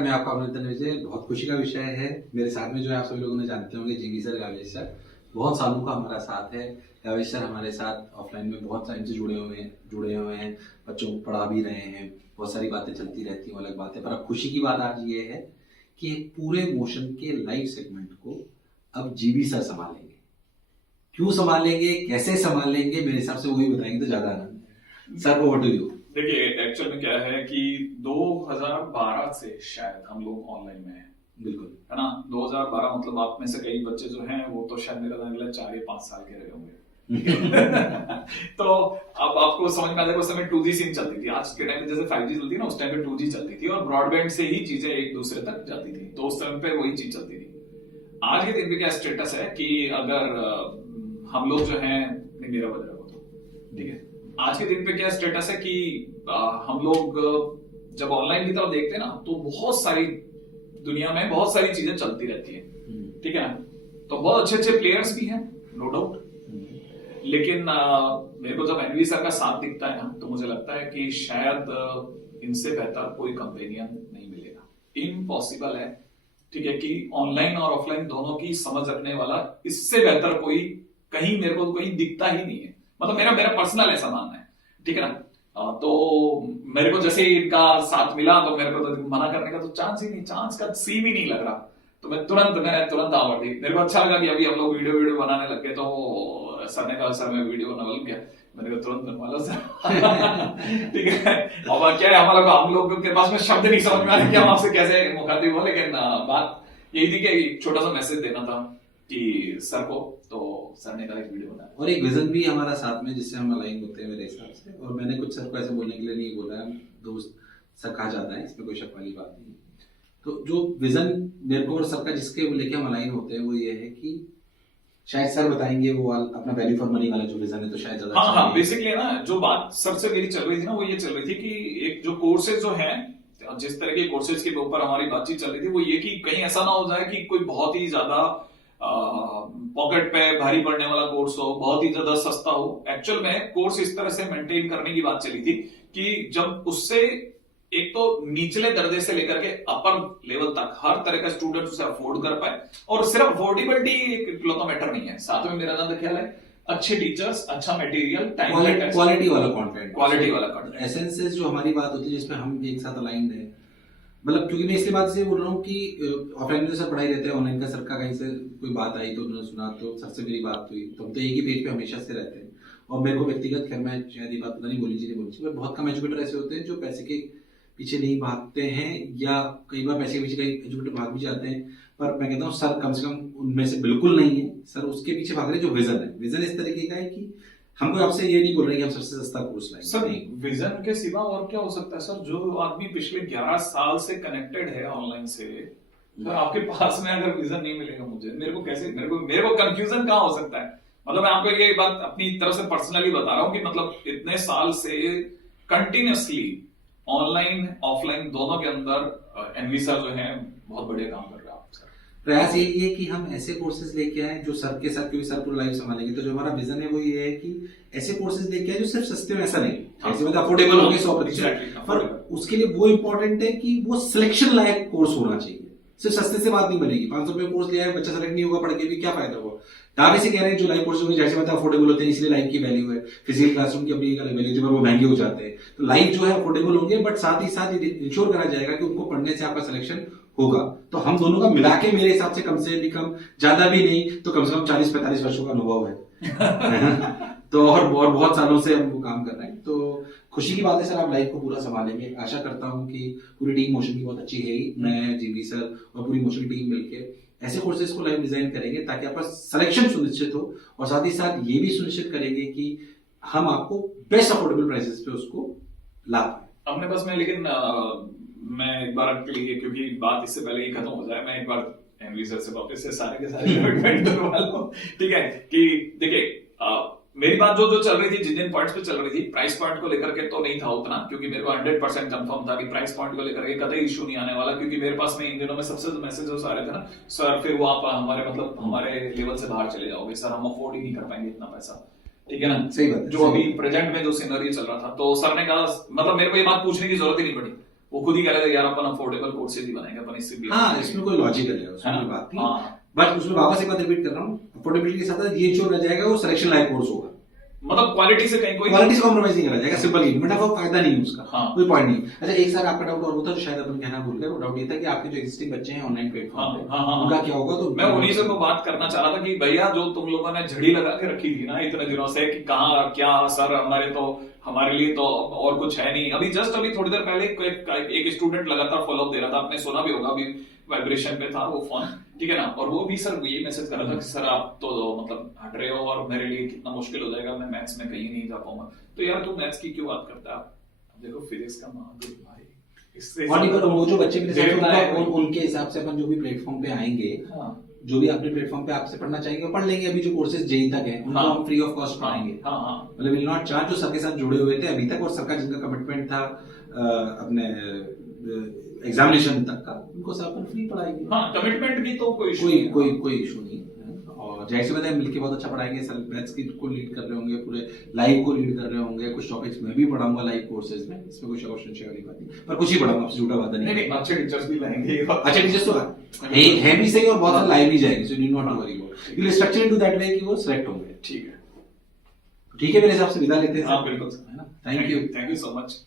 मैं आपका अभिनंदन विजय। बहुत खुशी का विषय है। मेरे साथ में जो है आप सभी लोगों ने जानते होंगे जीवी सर, गावेश सर। बहुत सालों का हमारा साथ है। गावेश सर हमारे साथ ऑफलाइन में बहुत टाइम से जुड़े हुए हैं। बच्चों को पढ़ा भी रहे हैं। बहुत सारी बातें चलती रहती हैं, अलग बातें। पर अब खुशी की बात आज ये है कि एक पूरे मोशन के लाइव सेगमेंट को अब जीवी सर संभालेंगे। क्यों संभालेंगे, कैसे संभालेंगे, मेरे हिसाब से वही बताएंगे तो ज्यादा आनंद है। Sir, over to you. देखिए, एक्चुअल में क्या है कि 2012 से शायद हम लोग ऑनलाइन में हैं। बिल्कुल, है ना। 2012 मतलब आप में से कई बच्चे जो हैं वो तो शायद मेरा अगले 4 या 5 साल के रहे होंगे। तो अब आपको समझ में आ जाएगा, उस समय 2G सिम चलती थी। आज के टाइम में जैसे 5G चलती है ना, उस टाइम पे 2G चलती थी और ब्रॉडबैंड से ही चीजें एक दूसरे तक जाती थी। तो उस समय पे वही चीज चलती थी। आज के दिन पे क्या स्टेटस है कि अगर हम लोग जो है, नहीं मेरा बज रहा हो तो ठीक है। आज के दिन पे क्या स्टेटस है कि हम लोग जब ऑनलाइन की तरफ देखते हैं ना, तो बहुत सारी दुनिया में बहुत सारी चीजें चलती रहती है, ठीक है ना। तो बहुत अच्छे अच्छे प्लेयर्स भी हैं, नो डाउट। लेकिन मेरे को जब एनवी सर का साथ दिखता है ना, तो मुझे लगता है कि शायद इनसे बेहतर कोई कंपेनियन नहीं मिलेगा। इम्पॉसिबल है, ठीक है, कि ऑनलाइन और ऑफलाइन दोनों की समझ रखने वाला इससे बेहतर कोई कहीं मेरे को कोई दिखता ही नहीं है। मतलब मेरा मेरा पर्सनल ऐसा मानना है, ठीक है ना। तो मेरे को जैसे इनका साथ मिला तो मेरे को तो मना करने का तो चांस ही नहीं, चांस का सीन ही नहीं लग रहा। तो मैं तुरंत आवाज दी। मेरे को अच्छा लगा कि अभी हम लोग वीडियो बनाने लग गए। तो सर ने कहा सर मैं वीडियो बनवा लूं क्या। मैंने कहा तुरंत बनवा लो सर। ठीक है। और क्या है, हम लोग के पास में शब्द नहीं समझ में आ रहे कि हम आपसे कैसे मुखातिब हो। लेकिन बात यही थी कि एक छोटा सा मैसेज देना था कि सर को। तो सर ने कहा एक वीडियो बनाया और एक विजन भी हमारा साथ में, जिससे हम अलाइन होते हैं मेरे हिसाब से। और मैंने कुछ सर को ऐसे बोलने के लिए नहीं बोला, दोस्त सर कहा जाता है, इसमें कोई शक वाली बात नहीं। तो जो विजन मेरे को और सर का जिसके लेके हम अलाइन होते हैं वो ये है कि शायद सर बताएंगे वो अपना वैल्यू फॉर मनी वाला जो विजन है, तो शायद ज्यादा हाँ बेसिकली ना, जो बात सर से मेरी चल रही थी ना, वो ये चल रही थी कि एक जो कोर्सेज जो है, जिस तरह के कोर्सेज के ऊपर हमारी बातचीत चल रही थी, वो ये कि कहीं ऐसा ना हो जाए कि कोई बहुत ही ज्यादा पॉकेट पे भारी पड़ने वाला कोर्स हो, बहुत ही ज्यादा सस्ता हो। एक्चुअल में कोर्स इस तरह से मेंटेन करने की बात चली थी कि जब उससे एक तो निचले दर्जे से लेकर के अपर लेवल तक हर तरह का स्टूडेंट उसे अफोर्ड कर पाए। और सिर्फ अफोर्डेबिलिटी एक इकलौता मैटर नहीं है, साथ में मेरा ज्यादा ख्याल है अच्छे टीचर्स, अच्छा मटेरियल, क्वालिटी वाला कंटेंट, एसेंसेस जो हमारी बात होती है, जिसमें हम एक साथ अलाइंड है। मतलब क्योंकि मैं इसलिए बात से बोल रहा हूँ कि ऑफलाइन में तो सर पढ़ाई रहते हैं, ऑनलाइन का सर का कहीं से कोई बात आई तो उन्होंने सुना, तो सर से मेरी बात हुई, तो हम तो एक ही पेज पे हमेशा से रहते हैं। और मेरे को व्यक्तिगत, खैर मैं शायद ये बात पता नहीं बोली पर बहुत कम एजुकेटर ऐसे होते हैं जो पैसे के पीछे नहीं भागते हैं, या कई बार पैसे के पीछे कई एजुकेटर भाग भी जाते हैं। पर मैं कहता हूँ सर कम से कम उनमें से बिल्कुल नहीं है। सर उसके पीछे भाग रहे जो विजन है। विजन इस तरीके का है कि हम कोई आपसे ये नहीं बोल रहे कि हम सबसे सस्ता कोर्स लाएंगे। सर विजन के सिवा और क्या हो सकता है सर। जो आदमी पिछले 11 साल से कनेक्टेड है ऑनलाइन से, सर आपके पास में अगर विजन नहीं मिलेगा मुझे, मेरे को कंफ्यूजन कहाँ हो सकता है। मतलब मैं आपको ये बात अपनी तरफ से पर्सनली बता रहा हूँ कि मतलब इतने साल से कंटिन्यूअसली ऑनलाइन ऑफलाइन दोनों के अंदर एनवी सर जो है बहुत बढ़िया काम कर रहा है। प्रयास यही है कि हम ऐसे कोर्सेज लेके आए जो सर के साथ, क्योंकि सर पूरा लाइफ संभालेंगे, तो जो हमारा विजन है वो ये है कि ऐसे कोर्सेज लेके आए जो सिर्फ सस्ते में, ऐसा नहीं ऐसे मतलब अफोर्डेबल होंगे 100%, पर उसके लिए वो इंपॉर्टेंट है कि वो सिलेक्शन लायक कोर्स होना चाहिए। सिर्फ सस्ते से बात नहीं बनेगी। 500 रुपए कोर्स लिया है, बच्चा सेलेक्ट नहीं होगा, पढ़ के भी क्या फायदा होगा। दावे से कह रहे हैं जो लाइव कोर्स होंगे जैसे मतलब अफोर्डेबल होते हैं, इसलिए लाइव की वैल्यू है। फिजिकल क्लासरूम की अपनी एक अलग वैल्यू थी, पर वो महंगे हो जाते हैं। तो लाइव जो है अफोर्डेबल होंगे, बट साथ ही साथ इंश्योर करा जाएगा कि उनको पढ़ने से आपका सिलेक्शन होगा। तो हम दोनों का मिला के मेरे हिसाब से कम से भी कम, ज्यादा भी नहीं तो कम से कम 40-45 वर्षों का अनुभव है। तो और बहुत सालों से हम वो काम कर रहे हैं। तो खुशी की बात है सर, आप लाइफ को पूरा संभालेंगे। आशा करता हूँ कि पूरी टीम मोशन की बहुत अच्छी है ही। मैं, जीवी सर और पूरी मोशन की टीम मिलकर ऐसे कोर्सेज को लाइव डिजाइन करेंगे ताकि आपका सिलेक्शन सुनिश्चित हो, और साथ ही साथ ये भी सुनिश्चित करेंगे कि हम आपको बेस्ट अफोर्डेबल प्राइसेस पे उसको ला पाए अपने पास में। लेकिन मैं एक बार के लिए, क्योंकि बात इससे पहले ही खत्म हो जाए, मैं एक बार एनवी सर से वापस से सारे के सारे कमिटमेंट करवा लूं, ठीक है। कि देखिए मेरी बात जो चल रही थी, जिन पॉइंट्स पे चल रही थी, प्राइस पॉइंट को लेकर के तो नहीं था उतना, क्योंकि मेरे को 100% कंफर्म था कि प्राइस पॉइंट को लेकर के कतई इशू नहीं आने वाला। क्योंकि मेरे पास में इन दिनों में सबसे मैसेजेस आ रहे थे ना, सर फिर वो आप हमारे लेवल से बाहर चले जाओगे, सर हम अफोर्ड ही नहीं कर पाएंगे इतना पैसा, ठीक है ना। सही बात है। जो अभी प्रेजेंट में जो सिनेरियो चल रहा था, तो सर ने कहा, मतलब मेरे को ये बात पूछने की जरूरत ही नहीं पड़ी। वो खुद ही कह रहे थे यार अपन अफोर्डेबल कोर्सेज ही बनाएंगे, अपन इससे भी हाँ, इसमें कोई लॉजिकल है, उसमें है ना? कोई बात नहीं। हाँ। बट उसमें वापस एक बात रिपीट कर रहा हूँ, अफोर्डेबिलिटी के साथ ये जो रह जाएगा वो सिलेक्शन लाइक कोर्स होगा, मतलब क्वालिटी से कहीं कोई क्वालिटी से कॉम्प्रोमाइज नहीं करा जाएगा, सिंपल ही, बट आपको फायदा नहीं है उसका, हाँ। कोई पॉइंट नहीं। अच्छा, एक साथ आपका डाउट और होता जो शायद अपन कहना भूल गए, वो डाउट ये था कि आपके जो एग्जिस्टिंग बच्चे हैं ऑनलाइन प्लेटफॉर्म पे, हाँ। उनका क्या होगा? तो मैं उन्हीं से तो बात करना चाह रहा था कि भैया जो तुम लोगों ने झड़ी लगा के रखी थी ना इतने दिनों से कि कहाँ क्या सर, हमारे लिए तो और कुछ है नहीं। अभी जस्ट अभी थोड़ी देर पहले एक स्टूडेंट लगातार फॉलोअप दे रहा था, आपने सुना भी होगा, अभी वाइब्रेशन पे था वो फोन, ठीक है ना, और वो भी सर ये मैसेज कर रहा था कि सर आप तो मतलब हट रहे हो और मेरे लिए कितना मुश्किल हो जाएगा, मैं मैथ्स में कहीं नहीं जा पाऊंगा। तो यार तू मैथ्स की क्यों बात करता है? देखो फिजिक्स का महागुरु भाई, इससे और नहीं, पर वो जो बच्चे मेरे साथ देखना है होगा, उनके हिसाब से अपन जो भी प्लेटफॉर्म पे आएंगे, हाँ। जो भी अपने प्लेटफॉर्म पे आपसे पढ़ना चाहेंगे वो पढ़ लेंगे। अभी जो कोर्सेज जेई तक है उनको हाँ। हम फ्री ऑफ कॉस्ट पढ़ाएंगे, मतलब विल नॉट चार्ज। जो सर के साथ जुड़े हुए थे अभी तक और सर का जिनका कमिटमेंट था अपने एग्जामिनेशन तक का, उनको सब अपन फ्री पढ़ाएंगे। हाँ, कमिटमेंट की तो कोई कोई इशू नहीं है। और जाहिर सी बात है मिलके बहुत अच्छा पढ़ाएंगे। सर मैथ्स की को लीड कर रहे होंगे, पूरे लाइव को लीड कर रहे होंगे, कुछ टॉपिक्स मैं भी पढ़ाऊंगा लाइव कोर्सेज में, इसमें कोई क्वेश्चन शेयर वाली बात नहीं, पर कुछ ही पढ़ाऊंगा, आपसे झूठा बात नहीं। अच्छे टीचर्स भी लाएंगे, अच्छा टीचर्स तो है भी सही और बहुत सारे लाइव भी जाएंगे, so you not to worry about, you will structure into that way कि वो सिलेक्ट होंगे। ठीक है ठीक है, मेरे हिसाब से विदा लेते हैं। हाँ बिल्कुल, है ना, थैंक यू सो मच।